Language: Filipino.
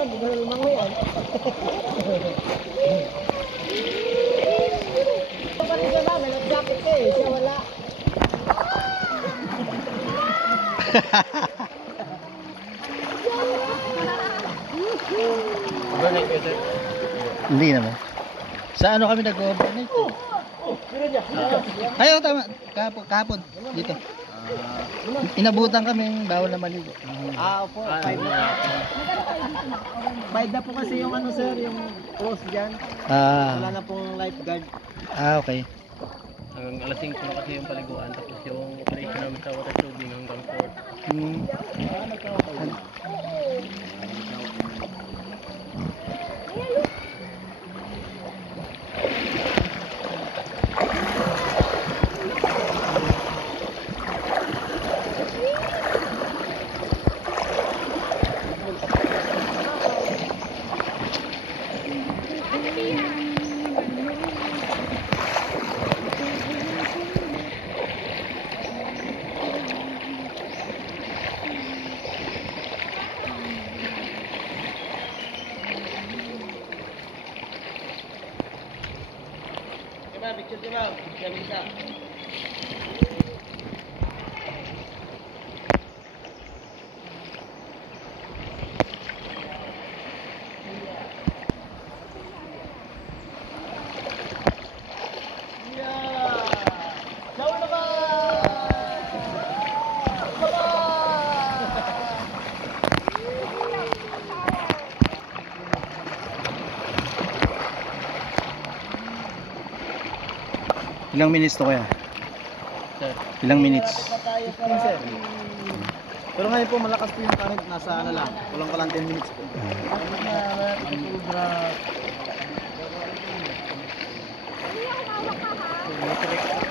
naman, di ba manguyan? Kapatid siya namin, nag-jacket ka eh, siya wala. Hindi naman. Sa ano kami nag-overnight? Ayaw, tama. Kahapon. Dito. Inabutan kami, bawal na maligo. Opo, 5 na. 5 na po kasi yung ano sir, yung close dyan. Wala na pong lifeguard. Okay. Hanggang alas 5 na kasi yung paliguan, tapos yung operation namin sa water tubing hanggang 4. Picture ko lang, bisa. Ilang minutes to kaya? Sir. Ilang minutes? 15. Pero ngayon po malakas po yung current, nasa ano lang, kulang 10 minutes po. Electric.